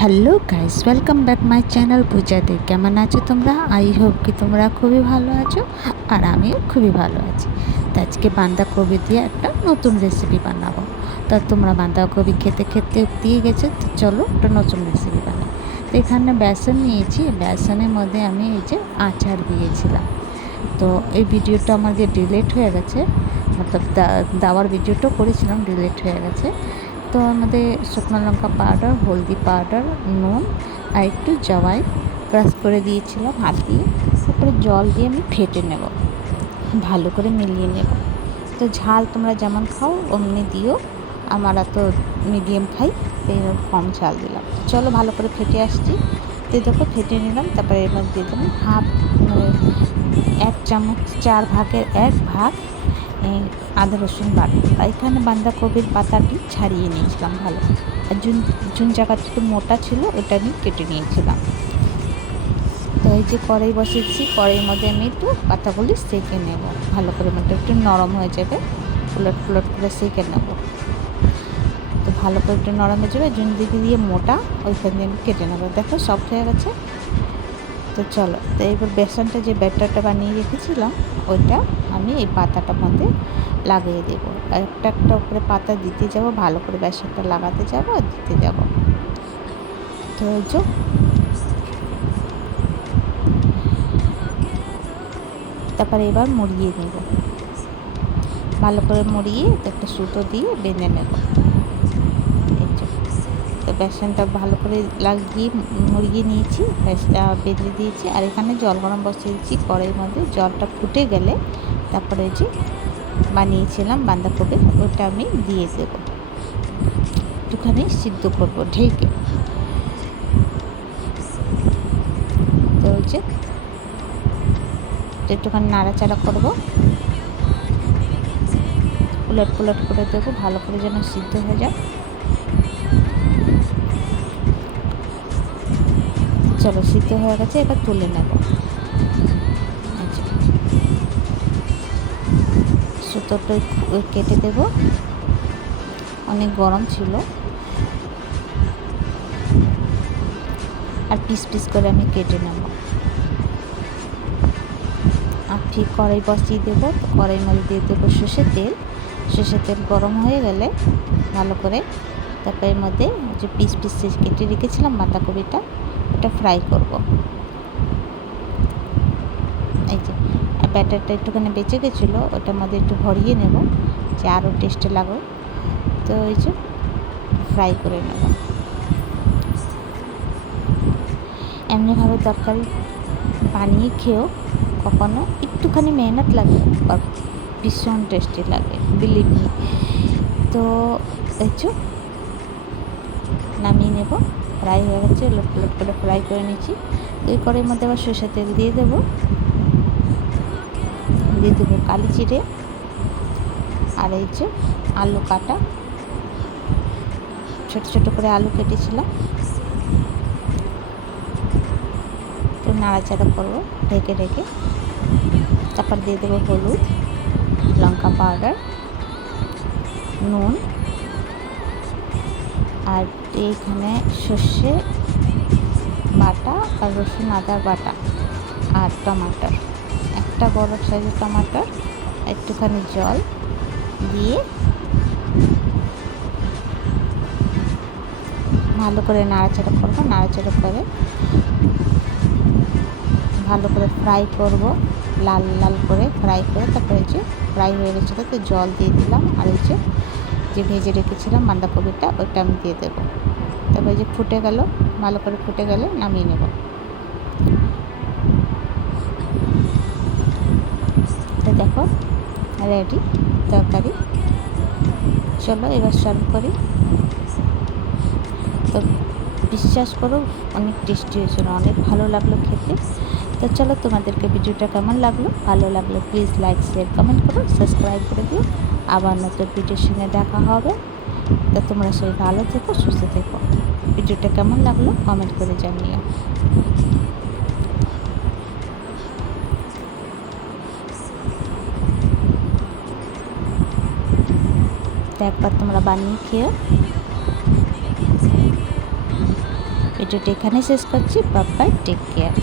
Hello guys, welcome back my channel পূজাতে। কেমন আছো তোমরা? আই হোপ কি তোমরা খুবই ভালো আছো, আর আমিও খুবই ভালো আছি। তো আজকে বাঁধাকপি দিয়ে একটা নতুন রেসিপি বানাবো। তো তোমরা বাঁধাকপি খেতে খেতে দিয়ে গেছে, তো চলো একটা নতুন রেসিপি বানাই। তো এখানে বেসন নিয়েছি, বেসনের মধ্যে আমি এই যে আচার দিয়েছিলাম। তো এই ভিডিওটা আমার যে ডিলিট হয়ে গেছে, মতলব দেওয়ার ভিডিওটাও করেছিলাম, ডিলিট হয়ে গেছে। তো আমাদের শুকনো লঙ্কা পাউডার, হলদি পাউডার, নুন আর একটু জবাই ক্রাশ করে দিয়েছিলাম হাত দিয়ে। তারপরে জল দিয়ে আমি ফেটে নেব, ভালো করে মিলিয়ে নেব। তো ঝাল তোমরা যেমন খাও অমনি দিও, আমরা তো মিডিয়াম খাই, এই কম ঝাল দিলাম। চলো ভালো করে ফেটে আসছি। তো দেখো ফেটে নিলাম। তারপরে এর মধ্যে দিয়ে দিলাম হাফ, মানে 1 চামচ, 1/4 ভাগ আদা রসুন বাটা। এখানে বাঁধাকপির পাতাটি ছাড়িয়ে নিয়েছিলাম ভালো, আর জুন জায়গাটা একটু মোটা ছিল, ওটা আমি কেটে নিয়েছিলাম। তো এই যে কড়াই বসিয়েছি, কড়াইয়ের মধ্যে আমি একটু পাতাগুলি সেঁকে নেব ভালো করে, মধ্যে একটু নরম হয়ে যাবে, উলট পুলট করে সেঁকে নেব। তো ভালো করে একটু নরম হয়ে যাবে, জুন দিকে দিয়ে মোটা ওইখান দিয়ে আমি কেটে নেবো। দেখো সফট হয়ে গেছে। তো চলো, তো এবার বেসনটা যে ব্যাটারটা বানিয়ে রেখেছিলাম ওইটা আমি এই পাতাটার মধ্যে লাগিয়ে দেবো। একটা একটা উপরে পাতা দিতে যাব, ভালো করে বেসনটা লাগাতে যাব আর দিতে যাব। তো ওই যে তারপরে এবার মুড়িয়ে নেব, ভালো করে মুড়িয়ে একটা সুতো দিয়ে বেঁধে নেব। এই যে তো বেসনটা ভালো করে লাগিয়ে মুড়িয়ে নিয়েছি, বেঁধে দিয়েছি। আর এখানে জল গরম বসিয়েছি কড়াইয়ের মধ্যে, জলটা ফুটে গেলে তারপরে যে বানিয়েছিলাম বাঁধাকপি ওটা আমি দিয়ে দেবো, একটুখানি সিদ্ধ করবো ঢেকে। তো ওই যে একটুখানি নাড়াচাড়া করবো, উলট পুলট করে দেবো ভালো করে যেন সিদ্ধ হয়ে যায়। চলো সিদ্ধ হয়ে গেছে, এবার তুলে নেব। আচ্ছা, সুতোটা কেটে দেব, অনেক গরম ছিল। আর পিস পিস করে আমি কেটে নেব। আর ঠিক কড়াই বসিয়ে দেবো। তো কড়াইয়ের মধ্যে দিয়ে দেবো সর্ষের তেল। সর্ষের তেল গরম হয়ে গেলে ভালো করে তারপরে এর মধ্যে যে পিস পিস কেটে রেখেছিলাম বাঁধাকপিটা, ওটা ফ্রাই করব। এই যে ব্যাটারটা একটুখানি বেঁচে গেছিলো, ওটার মধ্যে একটু ভরিয়ে নেব যে আরও টেস্টে লাগবে। তো ওই যে ফ্রাই করে নেব। এমনিভাবে তরকারি বানিয়ে খেয়েও কখনো একটুখানি মেহনত লাগে আর ভীষণ টেস্টি লাগে, বিলিভ মি। তো এই যে নামিয়ে নেব, ফ্রাই হয়ে গেছে, লোট লোট করে ফ্রাই করে নিচ্ছি। তো এই কড়াইয়ের মধ্যে আবার সরষের তেল দিয়ে দেবো কালি জিরে, আর এই যে আলু কাটা, ছোট ছোট করে আলু কেটেছিলাম। তো নাড়াচাড়া করবো ঢেকে ঢেকে। তারপর দিয়ে দেবো হলুদ, লঙ্কা পাউডার, নুন, আর এইখানে সর্ষে বাটা আর রসুন আদা বাটা, আর টমাটার, একটা বড় সাইজের টমাটার, একটুখানি জল দিয়ে ভালো করে নাড়াচাড়া করবো। নাড়াচাড়া করে ভালো করে ফ্রাই করব, লাল লাল করে ফ্রাই করে। তারপরে যে ফ্রাই হয়ে গেছে তাতে জল দিয়ে দিলাম, আর এই যে ভেজে রেখেছিলাম বাঁধাকপিটা ওইটা আমি দিয়ে দেবো। তারপরে যে ফুটে গেল, ভালো করে ফুটে গেলে নামিয়ে নেব। তো দেখো রেডি তরকারি। চলো এবার সার্ভ করি। তো বিশ্বাস করো অনেক টেস্টি হয়েছিল, অনেক ভালো লাগলো খেতে। তো চলো তোমাদেরকে ভিডিওটা কেমন লাগলো, ভালো লাগলো প্লিজ লাইক শেয়ার কমেন্ট করো, সাবস্ক্রাইব করে দিও। আবার নতুন ভিডিওর সঙ্গে দেখা হবে। তো তোমরা সবাই ভালো থেকো, সুস্থ থেকো। ভিডিওটা কেমন লাগলো কমেন্ট করে জানিও। তো একবার তোমরা বানিয়ে খেও। ভিডিওটি এখানে শেষ করছি। Bye bye, take care.